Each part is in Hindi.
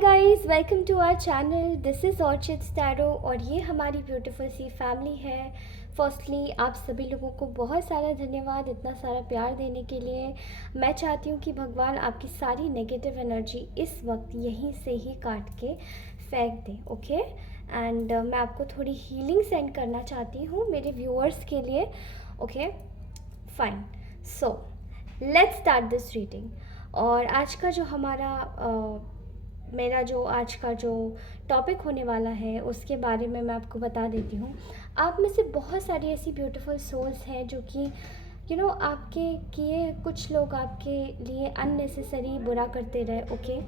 Guys, welcome to our channel. This is Orchid स्टैरो और ये हमारी ब्यूटीफुल सी फैमिली है। फर्स्टली आप सभी लोगों को बहुत सारा धन्यवाद इतना सारा प्यार देने के लिए। मैं चाहती हूँ कि भगवान आपकी सारी नेगेटिव एनर्जी इस वक्त यहीं से ही काट के फेंक दें। ओके एंड मैं आपको थोड़ी हीलिंग सेंड करना चाहती हूँ मेरे व्यूअर्स के लिए। Okay fine, so let's start this reading. और आज का जो हमारा मेरा जो आज का जो टॉपिक होने वाला है उसके बारे में मैं आपको बता देती हूँ। आप में से बहुत सारी ऐसी ब्यूटीफुल सोल्स हैं जो कि आपके किए कुछ लोग आपके लिए अननेसेसरी बुरा करते रहे। ओके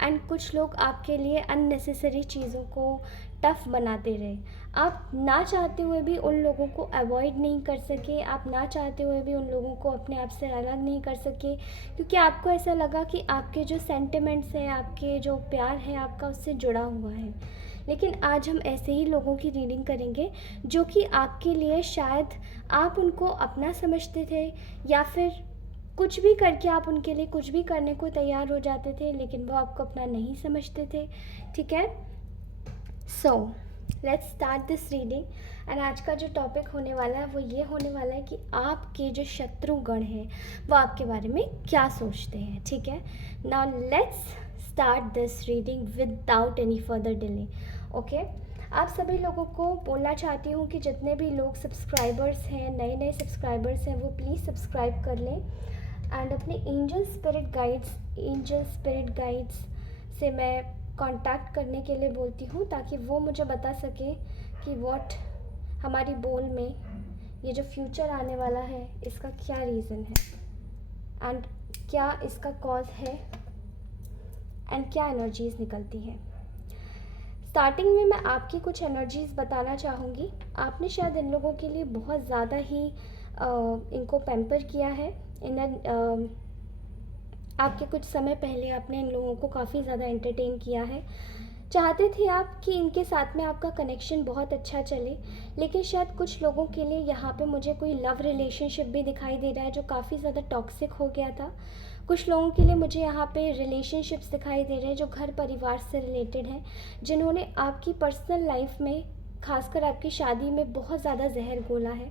एंड कुछ लोग आपके लिए अननेसेसरी चीज़ों को टफ़ बनाते रहे। आप ना चाहते हुए भी उन लोगों को अवॉइड नहीं कर सके, आप ना चाहते हुए भी उन लोगों को अपने आप से अलग नहीं कर सके, क्योंकि आपको ऐसा लगा कि आपके जो सेंटिमेंट्स हैं, आपके जो प्यार है आपका उससे जुड़ा हुआ है। लेकिन आज हम ऐसे ही लोगों की रीडिंग करेंगे जो कि आपके लिए शायद आप उनको अपना समझते थे, या फिर कुछ भी करके आप उनके लिए कुछ भी करने को तैयार हो जाते थे, लेकिन वो आपको अपना नहीं समझते थे। ठीक है, so let's start this reading. And आज का जो टॉपिक होने वाला है वो ये होने वाला है कि आपके जो शत्रुगण हैं वो आपके बारे में क्या सोचते हैं। ठीक है, now let's start this reading without any further delay. Okay, आप सभी लोगों को बोलना चाहती हूँ कि जितने भी लोग सब्सक्राइबर्स हैं, नए नए सब्सक्राइबर्स हैं, वो प्लीज़ सब्सक्राइब कर लें। एंड अपने एंजल स्पिरिट गाइड्स से मैं कांटेक्ट करने के लिए बोलती हूँ, ताकि वो मुझे बता सके कि व्हाट हमारी बोल में ये जो फ्यूचर आने वाला है इसका क्या रीज़न है एंड क्या इसका कॉज है एंड क्या एनर्जीज़ निकलती हैं। स्टार्टिंग में मैं आपकी कुछ एनर्जीज़ बताना चाहूँगी। आपने शायद इन लोगों के लिए बहुत ज़्यादा ही इनको पैम्पर किया है। आपके कुछ समय पहले आपने इन लोगों को काफ़ी ज़्यादा एंटरटेन किया है। चाहते थे आप कि इनके साथ में आपका कनेक्शन बहुत अच्छा चले, लेकिन शायद कुछ लोगों के लिए यहाँ पे मुझे कोई लव रिलेशनशिप भी दिखाई दे रहा है जो काफ़ी ज़्यादा टॉक्सिक हो गया था। कुछ लोगों के लिए मुझे यहाँ पे रिलेशनशिप्स दिखाई दे रहे हैं जो घर परिवार से रिलेटेड हैं, जिन्होंने आपकी पर्सनल लाइफ में, खासकर आपकी शादी में बहुत ज़्यादा जहर घोला है।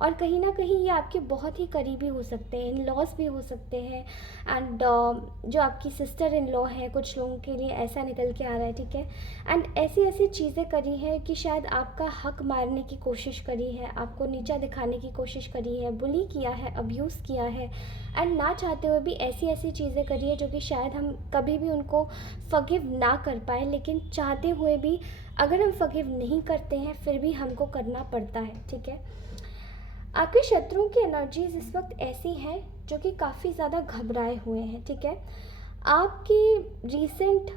और कहीं ना कहीं ये आपके बहुत ही करीबी हो सकते हैं, इन लॉज भी हो सकते हैं। एंड जो आपकी सिस्टर इन लॉ है, कुछ लोगों के लिए ऐसा निकल के आ रहा है। ठीक है, एंड ऐसी ऐसी चीज़ें करी हैं कि शायद आपका हक मारने की कोशिश करी है, आपको नीचा दिखाने की कोशिश करी है, बुली किया है, अब्यूज़ किया है। एंड ना चाहते हुए भी ऐसी ऐसी चीज़ें करी है जो कि शायद हम कभी भी उनको फॉरगिव ना कर पाए, लेकिन चाहते हुए भी अगर हम फॉरगिव नहीं करते हैं फिर भी हमको करना पड़ता है। ठीक है, आपके शत्रुओं की एनर्जीज इस वक्त ऐसी हैं जो कि काफ़ी ज़्यादा घबराए हुए हैं। ठीक है, आपकी रीसेंट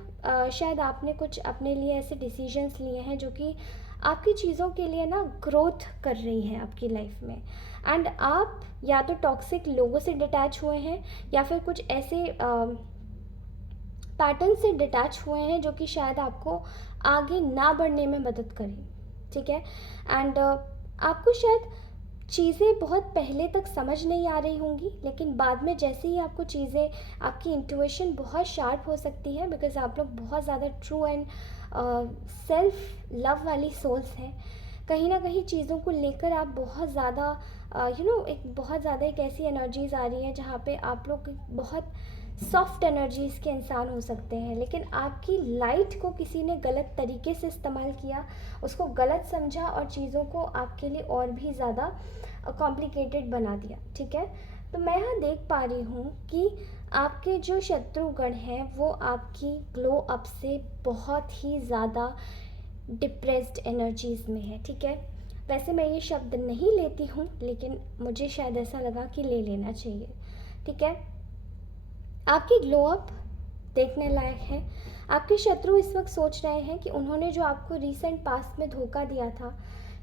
शायद आपने कुछ अपने लिए ऐसे डिसीजंस लिए हैं जो कि आपकी चीज़ों के लिए ना ग्रोथ कर रही हैं आपकी लाइफ में। एंड आप या तो टॉक्सिक लोगों से डिटैच हुए हैं, या फिर कुछ ऐसे पैटर्न से डिटैच हुए हैं जो कि शायद आपको आगे ना बढ़ने में मदद करें। ठीक है, एंड आपको शायद चीज़ें बहुत पहले तक समझ नहीं आ रही होंगी, लेकिन बाद में जैसे ही आपको चीज़ें, आपकी इंट्यूशन बहुत शार्प हो सकती है, बिकॉज आप लोग बहुत ज़्यादा ट्रू एंड सेल्फ लव वाली सोल्स हैं। कहीं ना कहीं चीज़ों को लेकर आप बहुत ज़्यादा एक बहुत ज़्यादा एक ऐसी एनर्जीज आ रही है जहाँ पे आप लोग बहुत सॉफ्ट एनर्जीज़ के इंसान हो सकते हैं, लेकिन आपकी लाइट को किसी ने गलत तरीके से इस्तेमाल किया, उसको गलत समझा और चीज़ों को आपके लिए और भी ज़्यादा कॉम्प्लिकेटेड बना दिया। ठीक है, तो मैं यहाँ देख पा रही हूँ कि आपके जो शत्रुगण हैं वो आपकी ग्लो अप से बहुत ही ज़्यादा डिप्रेस्ड एनर्जीज़ में है। ठीक है, वैसे मैं ये शब्द नहीं लेती हूँ, लेकिन मुझे शायद ऐसा लगा कि ले लेना चाहिए। ठीक है, आपकी ग्लो अप देखने लायक है। आपके शत्रु इस वक्त सोच रहे हैं कि उन्होंने जो आपको रीसेंट पास्ट में धोखा दिया था,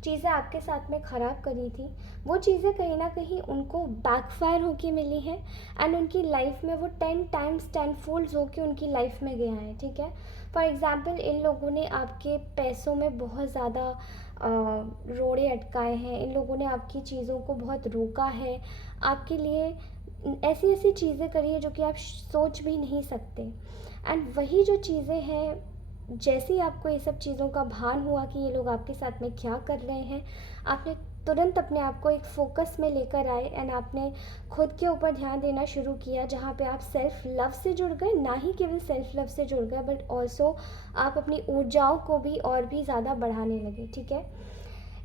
चीज़ें आपके साथ में ख़राब करी थी, वो चीज़ें कहीं ना कहीं उनको बैकफायर होके मिली हैं। एंड उनकी लाइफ में वो 10 टाइम्स 10 फोल्ड्स होके उनकी लाइफ में गया है। ठीक है, फॉर एग्ज़ाम्पल इन लोगों ने आपके पैसों में बहुत ज़्यादा रोड़े अटकाए हैं, इन लोगों ने आपकी चीज़ों को बहुत रोका है, आपके लिए ऐसी ऐसी चीज़ें करी है जो कि आप सोच भी नहीं सकते। एंड वही जो चीज़ें हैं, जैसे ही आपको ये सब चीज़ों का भान हुआ कि ये लोग आपके साथ में क्या कर रहे हैं, आपने तुरंत अपने आप को एक फ़ोकस में लेकर आए एंड आपने खुद के ऊपर ध्यान देना शुरू किया, जहाँ पे आप सेल्फ़ लव से जुड़ गए। ना ही केवल सेल्फ़ लव से जुड़ गए, बट ऑल्सो आप अपनी ऊर्जाओं को भी और भी ज़्यादा बढ़ाने लगे, ठीक है।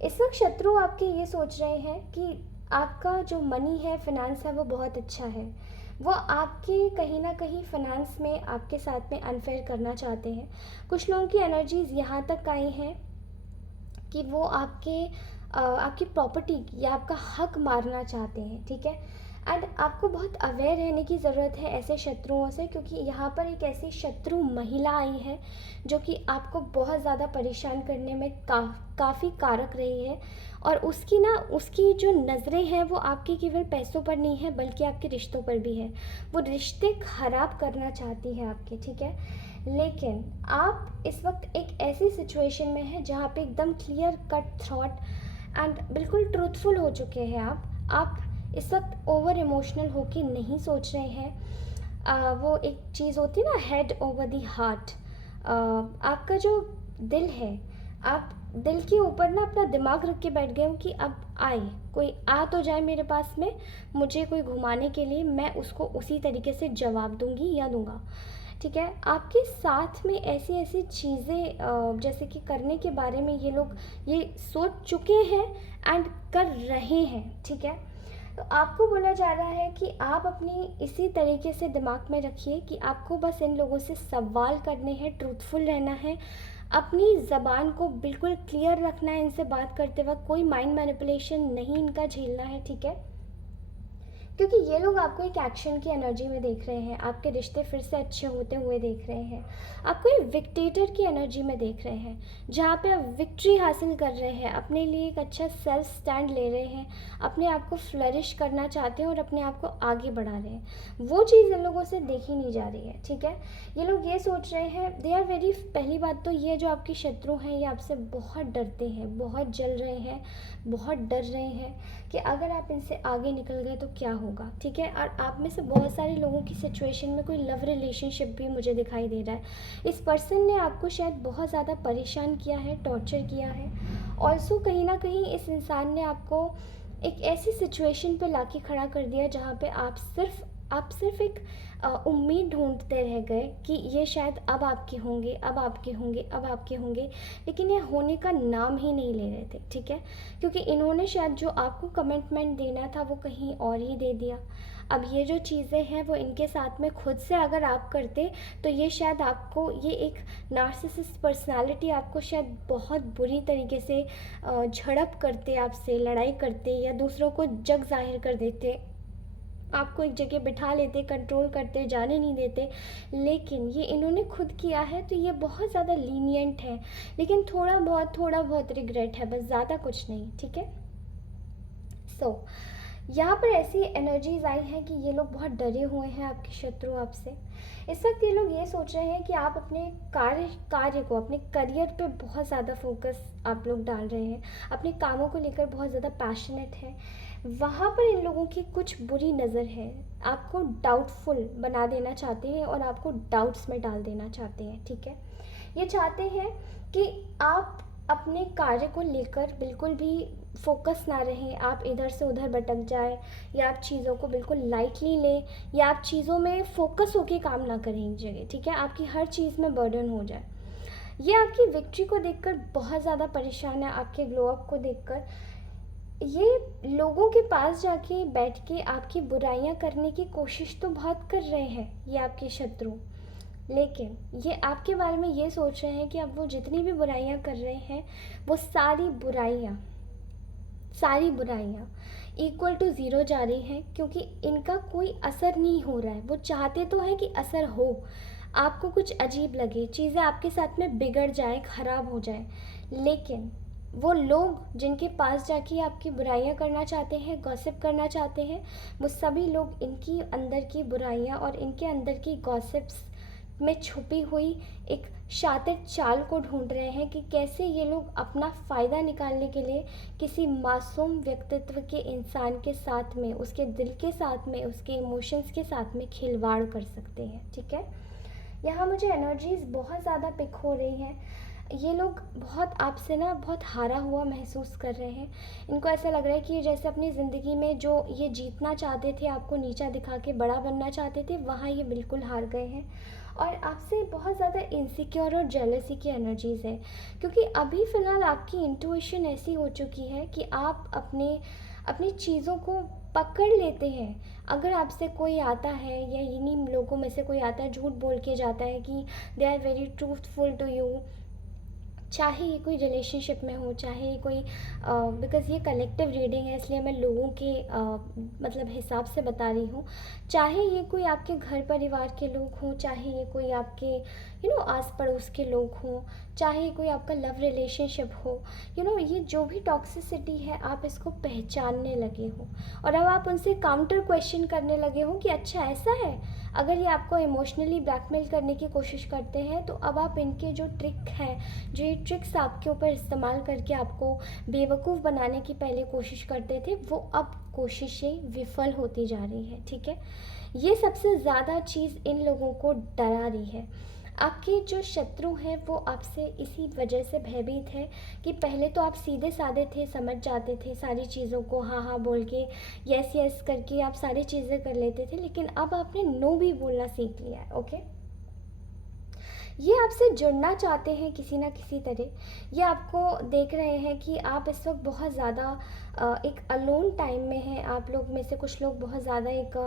इस वक्त शत्रु आपके ये सोच रहे हैं कि आपका जो मनी है, फिनेंस है, वो बहुत अच्छा है। वो आपके कहीं ना कहीं फिनेंस में आपके साथ में अनफेयर करना चाहते हैं। कुछ लोगों की एनर्जीज यहाँ तक आई हैं कि वो आपकी प्रॉपर्टी या आपका हक मारना चाहते हैं, ठीक है। एंड आपको बहुत अवेयर रहने की ज़रूरत है ऐसे शत्रुओं से, क्योंकि यहाँ पर एक ऐसी शत्रु महिला आई है जो कि आपको बहुत ज़्यादा परेशान करने में काफ़ी कारक रही है। और उसकी जो नज़रें हैं वो आपके केवल पैसों पर नहीं है, बल्कि आपके रिश्तों पर भी है। वो रिश्ते ख़राब करना चाहती है आपके, ठीक है। लेकिन आप इस वक्त एक ऐसी सिचुएशन में हैं जहाँ पे एकदम क्लियर कट थॉट एंड बिल्कुल ट्रूथफुल हो चुके हैं आप इस वक्त ओवर इमोशनल होके नहीं सोच रहे हैं। वो एक चीज़ होती है ना, हेड ओवर द हार्ट। आपका जो दिल है, आप दिल के ऊपर ना अपना दिमाग रख के बैठ गए हो कि अब आए, कोई आ तो जाए मेरे पास में, मुझे कोई घुमाने के लिए, मैं उसको उसी तरीके से जवाब दूंगी या दूंगा, ठीक है। आपके साथ में ऐसी ऐसी चीज़ें जैसे कि करने के बारे में ये लोग ये सोच चुके हैं एंड कर रहे हैं, ठीक है। तो आपको बोला जा रहा है कि आप अपनी इसी तरीके से दिमाग में रखिए कि आपको बस इन लोगों से सवाल करने हैं, ट्रूथफुल रहना है, अपनी ज़बान को बिल्कुल क्लियर रखना है। इनसे बात करते वक्त कोई माइंड मैनिपुलेशन नहीं इनका झेलना है, ठीक है। क्योंकि ये लोग आपको एक एक्शन की एनर्जी में देख रहे हैं, आपके रिश्ते फिर से अच्छे होते हुए देख रहे हैं, आपको एक विक्टेटर की एनर्जी में देख रहे हैं, जहाँ पे आप विक्ट्री हासिल कर रहे हैं, अपने लिए एक अच्छा सेल्फ स्टैंड ले रहे हैं, अपने आप को फ्लरिश करना चाहते हैं और अपने आप को आगे बढ़ा रहे हैं। वो चीज़ इन लोगों से देखी नहीं जा रही है, ठीक है। ये लोग ये सोच रहे हैं, दे आर वेरी, पहली बात तो ये जो आपके शत्रु हैं ये आपसे बहुत डरते हैं, बहुत जल रहे हैं, बहुत डर रहे हैं कि अगर आप इनसे आगे निकल गए तो क्या होगा, ठीक है। और आप में से बहुत सारे लोगों की सिचुएशन में कोई लव रिलेशनशिप भी मुझे दिखाई दे रहा है। इस पर्सन ने आपको शायद बहुत ज़्यादा परेशान किया है, टॉर्चर किया है। ऑल्सो कहीं ना कहीं इस इंसान ने आपको एक ऐसी सिचुएशन पे लाके खड़ा कर दिया जहाँ पे आप सिर्फ एक उम्मीद ढूंढते रह गए कि ये शायद अब आपके होंगे, अब आपके होंगे, अब आपके होंगे, लेकिन ये होने का नाम ही नहीं ले रहे थे, ठीक है। क्योंकि इन्होंने शायद जो आपको कमिटमेंट देना था वो कहीं और ही दे दिया। अब ये जो चीज़ें हैं वो इनके साथ में खुद से अगर आप करते तो ये शायद आपको, ये एक नार्सिसिस्ट पर्सनालिटी आपको शायद बहुत बुरी तरीके से झड़प करते, आपसे लड़ाई करते या दूसरों को जग जाहिर कर देते, आपको एक जगह बिठा लेते, कंट्रोल करते, जाने नहीं देते। लेकिन ये इन्होंने खुद किया है तो ये बहुत ज़्यादा लीनियंट है, लेकिन थोड़ा बहुत रिग्रेट है, बस ज़्यादा कुछ नहीं, ठीक है। यहाँ पर ऐसी एनर्जीज आई हैं कि ये लोग बहुत डरे हुए हैं, आपके शत्रु आपसे। इस वक्त ये लोग ये सोच रहे हैं कि आप अपने कार्य को, अपने करियर पे बहुत ज़्यादा फोकस आप लोग डाल रहे हैं, अपने कामों को लेकर बहुत ज़्यादा पैशनेट हैं। वहाँ पर इन लोगों की कुछ बुरी नज़र है, आपको डाउटफुल बना देना चाहते हैं और आपको डाउट्स में डाल देना चाहते हैं, ठीक है। ये चाहते हैं कि आप अपने कार्य को लेकर बिल्कुल भी फोकस ना रहें, आप इधर से उधर भटक जाए, या आप चीज़ों को बिल्कुल लाइटली लें, या आप चीज़ों में फोकस होके काम ना करें एक जगह, ठीक है। आपकी हर चीज़ में बर्डन हो जाए। ये आपकी विक्ट्री को देखकर बहुत ज़्यादा परेशान है, आपके ग्लो अप को देखकर। ये लोगों के पास जाके बैठ के आपकी बुराइयां करने की कोशिश तो बहुत कर रहे हैं ये आपके शत्रु, लेकिन ये आपके बारे में ये सोच रहे हैं कि अब वो जितनी भी बुराइयां कर रहे हैं वो सारी बुराइयां इक्वल टू ज़ीरो जा रही हैं, क्योंकि इनका कोई असर नहीं हो रहा है। वो चाहते तो हैं कि असर हो, आपको कुछ अजीब लगे, चीज़ें आपके साथ में बिगड़ जाए, ख़राब हो जाए, लेकिन वो लोग जिनके पास जाके आपकी बुराइयां करना चाहते हैं, गॉसिप करना चाहते हैं, वो सभी लोग इनकी अंदर की बुराइयां और इनके अंदर की गॉसिप्स में छुपी हुई एक शातिर चाल को ढूंढ रहे हैं कि कैसे ये लोग अपना फ़ायदा निकालने के लिए किसी मासूम व्यक्तित्व के इंसान के साथ में, उसके दिल के साथ में, उसके इमोशंस के साथ में खिलवाड़ कर सकते हैं। ठीक है, यहाँ मुझे एनर्जीज़ बहुत ज़्यादा पिक हो रही हैं। ये लोग बहुत आपसे ना बहुत हारा हुआ महसूस कर रहे हैं। इनको ऐसा लग रहा है कि ये जैसे अपनी ज़िंदगी में जो ये जीतना चाहते थे, आपको नीचा दिखा के बड़ा बनना चाहते थे, वहाँ ये बिल्कुल हार गए हैं। और आपसे बहुत ज़्यादा इनसिक्योर और जेलसी की एनर्जीज़ है, क्योंकि अभी फ़िलहाल आपकी इंट्यूशन ऐसी हो चुकी है कि आप अपनी चीज़ों को पकड़ लेते हैं। अगर आपसे कोई आता है या इन्हीं लोगों में से कोई आता है, झूठ बोल के जाता है कि they are very truthful to you, चाहे ये कोई रिलेशनशिप में हो, चाहे ये कोई बिकॉज़ ये कलेक्टिव रीडिंग है इसलिए मैं लोगों के मतलब हिसाब से बता रही हूँ। चाहे ये कोई आपके घर परिवार के लोग हों, चाहे ये कोई आपके आस पड़ोस के लोग हों, चाहे ये कोई आपका लव रिलेशनशिप हो, ये जो भी टॉक्सिसिटी है आप इसको पहचानने लगे हो। और अब आप उनसे काउंटर क्वेश्चन करने लगे हो कि अच्छा ऐसा है। अगर ये आपको इमोशनली ब्लैकमेल करने की कोशिश करते हैं तो अब आप इनके जो ट्रिक हैं, जो ये ट्रिक्स आपके ऊपर इस्तेमाल करके आपको बेवकूफ़ बनाने की पहले कोशिश करते थे, वो अब कोशिशें विफल होती जा रही हैं। ठीक है, ये सबसे ज़्यादा चीज़ इन लोगों को डरा रही है। आपके जो शत्रु हैं वो आपसे इसी वजह से भयभीत है कि पहले तो आप सीधे साधे थे, समझ जाते थे सारी चीज़ों को, हाँ हाँ बोल के, यस यस करके आप सारी चीज़ें कर लेते थे, लेकिन अब आपने नो भी बोलना सीख लिया है। ओके, ये आपसे जुड़ना चाहते हैं किसी ना किसी तरह। ये आपको देख रहे हैं कि आप इस वक्त बहुत ज़्यादा एक अलोन टाइम में हैं। आप लोग में से कुछ लोग बहुत ज़्यादा एक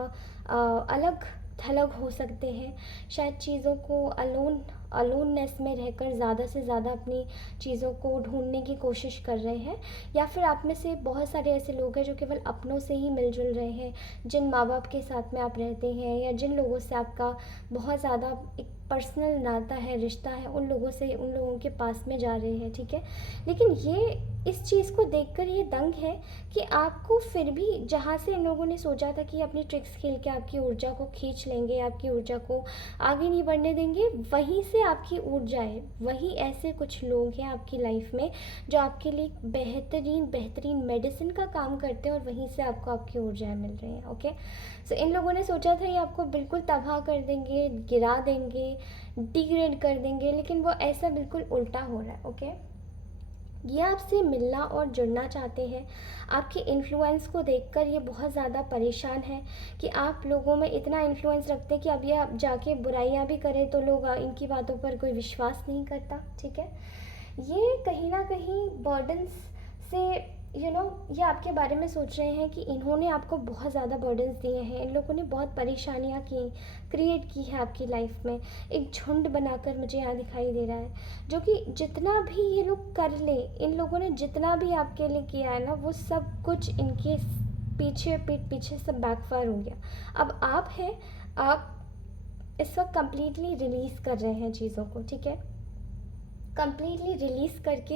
अलग थलग हो सकते हैं, शायद चीज़ों को अलोननेस में रहकर ज़्यादा से ज़्यादा अपनी चीज़ों को ढूंढने की कोशिश कर रहे हैं। या फिर आप में से बहुत सारे ऐसे लोग हैं जो केवल अपनों से ही मिलजुल रहे हैं, जिन माँ बाप के साथ में आप रहते हैं या जिन लोगों से आपका बहुत ज़्यादा एक पर्सनल नाता है, रिश्ता है, उन लोगों के पास में जा रहे हैं। ठीक है, लेकिन ये इस चीज़ को देखकर ये दंग है कि आपको फिर भी, जहाँ से इन लोगों ने सोचा था कि अपनी ट्रिक्स खेल के आपकी ऊर्जा को खींच लेंगे, आपकी ऊर्जा को आगे नहीं बढ़ने देंगे, वहीं से आपकी ऊर्जा है। वही ऐसे कुछ लोग हैं आपकी लाइफ में जो आपके लिए बेहतरीन मेडिसिन का काम करते हैं और वहीं से आपको आपकी ऊर्जाएं मिल रही हैं। ओके, सो इन लोगों ने सोचा था ये आपको बिल्कुल तबाह कर देंगे, गिरा देंगे, डिग्रेड कर देंगे, लेकिन वो ऐसा बिल्कुल उल्टा हो रहा है। ओके, ये आपसे मिलना और जुड़ना चाहते हैं। आपके इन्फ्लुएंस को देखकर ये बहुत ज़्यादा परेशान है कि आप लोगों में इतना इन्फ्लुएंस रखते हैं कि अब ये आप जाके बुराइयां भी करें तो लोग इनकी बातों पर कोई विश्वास नहीं करता। ठीक है, ये कहीं ना कहीं बर्डन्स से ये आपके बारे में सोच रहे हैं कि इन्होंने आपको बहुत ज़्यादा बर्डन्स दिए हैं, इन लोगों ने बहुत परेशानियाँ क्रिएट की है आपकी लाइफ में। एक झुंड बनाकर मुझे यहाँ दिखाई दे रहा है, जो कि जितना भी ये लोग कर ले, इन लोगों ने जितना भी आपके लिए किया है ना, वो सब कुछ इनके पीठ पीछे सब बैकफायर हो गया। अब आप इस वक्त कम्प्लीटली रिलीज़ कर रहे हैं चीज़ों को। ठीक है, कंप्लीटली रिलीज़ करके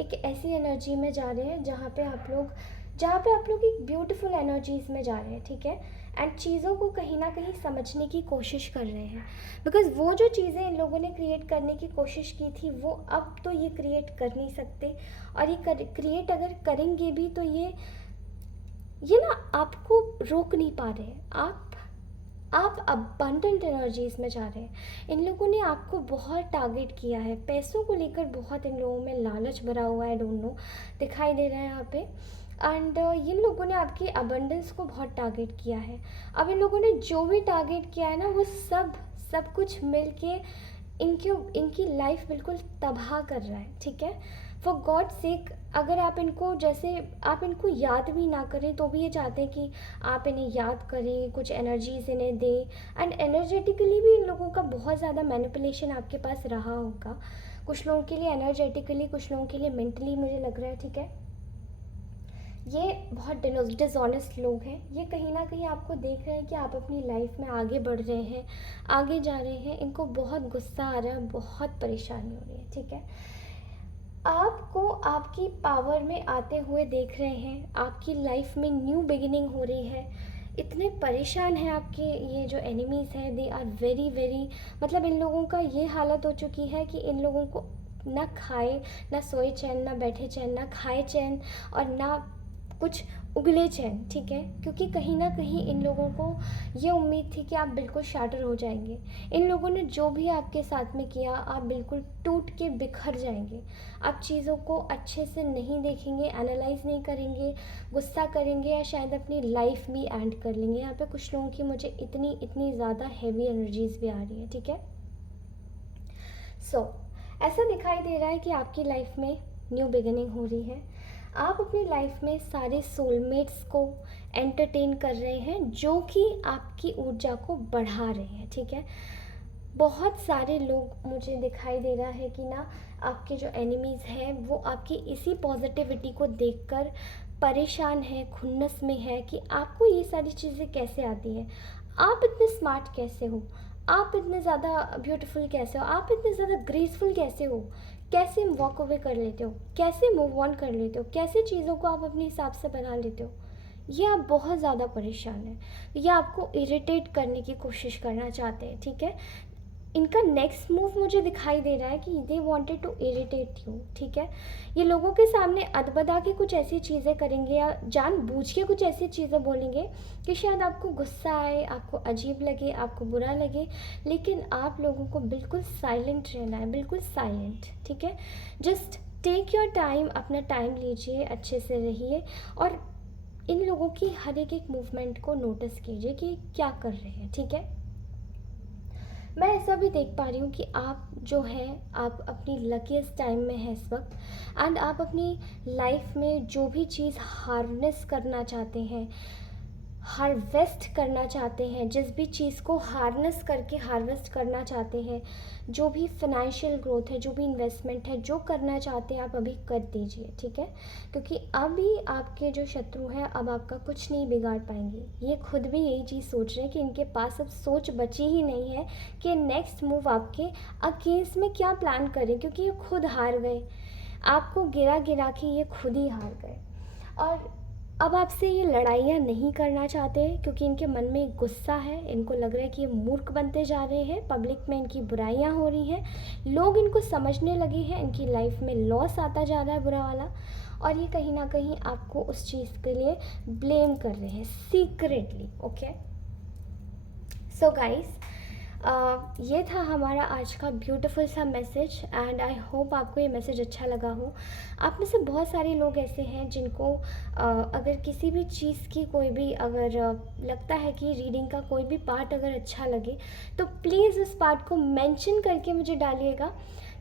एक ऐसी एनर्जी में जा रहे हैं जहाँ पे आप लोग एक ब्यूटीफुल एनर्जीज़ में जा रहे हैं। ठीक है, एंड चीज़ों को कहीं ना कहीं समझने की कोशिश कर रहे हैं, बिकॉज़ वो जो चीज़ें इन लोगों ने क्रिएट करने की कोशिश की थी वो अब तो ये क्रिएट कर नहीं सकते। और ये क्रिएट अगर करेंगे भी तो ये ना आपको रोक नहीं पा रहे। आप अबंडेंट एनर्जीज़ में जा रहे हैं। इन लोगों ने आपको बहुत टारगेट किया है, पैसों को लेकर बहुत इन लोगों में लालच भरा हुआ है, डोंट नो, दिखाई दे रहा है यहाँ पे। एंड इन लोगों ने आपकी अबंडेंस को बहुत टारगेट किया है। अब इन लोगों ने जो भी टारगेट किया है ना, वो सब कुछ मिल के इनकी लाइफ बिल्कुल तबाह कर रहा है। ठीक है, फॉर गॉड सेक, अगर आप इनको याद भी ना करें तो भी ये चाहते हैं कि आप इन्हें याद करें, कुछ एनर्जीज इन्हें दें। एंड एनर्जेटिकली भी इन लोगों का बहुत ज़्यादा मैनिपुलेशन आपके पास रहा होगा, कुछ लोगों के लिए एनर्जेटिकली, कुछ लोगों के लिए मेंटली, मुझे लग रहा है। ठीक है, ये बहुत डिसऑनेस्ट लोग हैं। ये कहीं ना कहीं आपको देख रहे हैं कि आप अपनी लाइफ में आगे बढ़ रहे हैं, आगे जा रहे हैं, इनको बहुत गुस्सा आ रहा है, बहुत परेशानी हो रही है। ठीक है, आपको आपकी पावर में आते हुए देख रहे हैं, आपकी लाइफ में न्यू बिगिनिंग हो रही है। इतने परेशान हैं आपके ये जो एनिमीज़ हैं, दे आर वेरी वेरी, मतलब इन लोगों का ये हालत हो चुकी है कि इन लोगों को ना खाए, ना सोए चैन, ना बैठे चैन, ना खाए चैन, और ना कुछ उगले चैन, ठीक है। क्योंकि कहीं ना कहीं इन लोगों को ये उम्मीद थी कि आप बिल्कुल शाटर हो जाएंगे। इन लोगों ने जो भी आपके साथ में किया, आप बिल्कुल टूट के बिखर जाएंगे। आप चीज़ों को अच्छे से नहीं देखेंगे, एनालाइज नहीं करेंगे, गुस्सा करेंगे, या शायद अपनी लाइफ भी एंड कर लेंगे। यहाँ पे कुछ लोगों की मुझे इतनी इतनी ज़्यादा हैवी एनर्जीज भी आ रही है, ठीक है। ऐसा दिखाई दे रहा है कि आपकी लाइफ में न्यू बिगिनिंग हो रही है। आप अपनी लाइफ में सारे सोलमेट्स को एंटरटेन कर रहे हैं, जो कि आपकी ऊर्जा को बढ़ा रहे हैं, ठीक है। बहुत सारे लोग मुझे दिखाई दे रहा है कि ना, आपके जो एनिमीज़ हैं वो आपकी इसी पॉजिटिविटी को देखकर परेशान है, खुन्नस में है कि आपको ये सारी चीज़ें कैसे आती हैं, आप इतने स्मार्ट कैसे हो, आप इतने ज़्यादा ब्यूटीफुल कैसे हो, आप इतने ज़्यादा ग्रेसफुल कैसे हो, कैसे वॉक अवे कर लेते हो, कैसे मूव ऑन कर लेते हो, कैसे चीज़ों को आप अपने हिसाब से बना लेते हो। ये आप बहुत ज़्यादा परेशान हैं, ये आपको इरिटेट करने की कोशिश करना चाहते हैं, ठीक है। इनका नेक्स्ट मूव मुझे दिखाई दे रहा है कि they wanted to irritate you, ठीक है। ये लोगों के सामने अदबदा के कुछ ऐसी चीज़ें करेंगे, या जानबूझ के कुछ ऐसी चीज़ें बोलेंगे कि शायद आपको गुस्सा आए, आपको अजीब लगे, आपको बुरा लगे, लेकिन आप लोगों को बिल्कुल साइलेंट रहना है, बिल्कुल साइलेंट, ठीक है। जस्ट टेक योर टाइम, अपना टाइम लीजिए, अच्छे से रहिए, और इन लोगों की हर एक मूवमेंट को नोटिस कीजिए कि क्या कर रहे हैं, ठीक है। मैं ऐसा भी देख पा रही हूँ कि आप जो हैं, आप अपनी लकीस्ट टाइम में हैं इस वक्त, एंड आप अपनी लाइफ में जो भी चीज़ हार्नेस करना चाहते हैं, हार्वेस्ट करना चाहते हैं, जिस भी चीज़ को हार्नेस करके हार्वेस्ट करना चाहते हैं, जो भी फाइनेंशियल ग्रोथ है, जो भी इन्वेस्टमेंट है, जो करना चाहते हैं आप अभी कर दीजिए, ठीक है। क्योंकि अभी आपके जो शत्रु हैं अब आपका कुछ नहीं बिगाड़ पाएंगे। ये खुद भी यही चीज़ सोच रहे हैं कि इनके पास अब सोच बची ही नहीं है कि नेक्स्ट मूव आपके अगेंस्ट में क्या प्लान करें, क्योंकि ये खुद हार गए। आपको गिरा गिरा के ये खुद ही हार गए, और अब आपसे ये लड़ाइयाँ नहीं करना चाहते, क्योंकि इनके मन में एक गुस्सा है। इनको लग रहा है कि ये मूर्ख बनते जा रहे हैं, पब्लिक में इनकी बुराइयाँ हो रही हैं, लोग इनको समझने लगे हैं, इनकी लाइफ में लॉस आता जा रहा है बुरा वाला, और ये कहीं ना कहीं आपको उस चीज़ के लिए ब्लेम कर रहे हैं सीक्रेटली, ओके। सो गाइस, ये था हमारा आज का ब्यूटीफुल सा मैसेज, एंड आई होप आपको ये मैसेज अच्छा लगा हो। आप में से बहुत सारे लोग ऐसे हैं जिनको अगर किसी भी चीज़ की कोई भी अगर लगता है कि रीडिंग का कोई भी पार्ट अगर अच्छा लगे, तो प्लीज़ उस पार्ट को मेंशन करके मुझे डालिएगा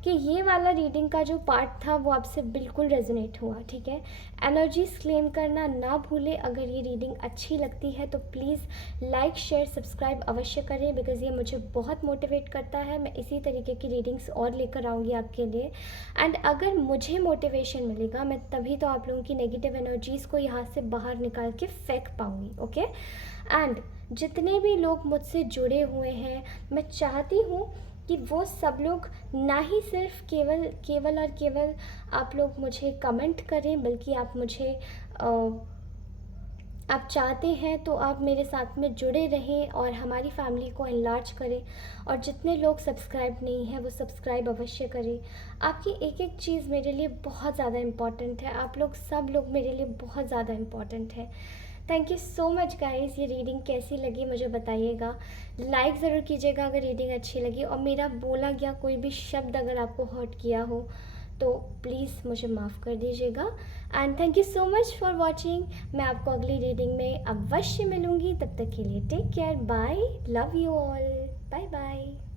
कि ये वाला रीडिंग का जो पार्ट था वो आपसे बिल्कुल रेजोनेट हुआ, ठीक है। एनर्जीज क्लेम करना ना भूलें। अगर ये रीडिंग अच्छी लगती है तो प्लीज़ लाइक, शेयर, सब्सक्राइब अवश्य करें, बिकॉज़ ये मुझे बहुत मोटिवेट करता है। मैं इसी तरीके की रीडिंग्स और लेकर आऊँगी आपके लिए, एंड अगर मुझे मोटिवेशन मिलेगा, मैं तभी तो आप लोगों की नेगेटिव एनर्जीज़ को यहाँ से बाहर निकाल के फेंक पाऊँगी, ओके। एंड जितने भी लोग मुझसे जुड़े हुए हैं, मैं चाहती हूँ कि वो सब लोग ना ही सिर्फ केवल और केवल आप लोग मुझे कमेंट करें, बल्कि आप मुझे आप चाहते हैं तो आप मेरे साथ में जुड़े रहें और हमारी फैमिली को एनलार्ज करें। और जितने लोग सब्सक्राइब नहीं हैं वो सब्सक्राइब अवश्य करें। आपकी एक एक चीज़ मेरे लिए बहुत ज़्यादा इम्पॉर्टेंट है, आप लोग सब लोग मेरे लिए बहुत ज़्यादा इम्पॉर्टेंट है। Thank you so much guys. ये रीडिंग कैसी लगी मुझे बताइएगा, लाइक ज़रूर कीजिएगा अगर रीडिंग अच्छी लगी, और मेरा बोला गया कोई भी शब्द अगर आपको हर्ट किया हो तो प्लीज़ मुझे माफ़ कर दीजिएगा। And thank you so much for watching. मैं आपको अगली रीडिंग में अवश्य मिलूँगी, तब तक के लिए take care, bye, love you all, bye bye.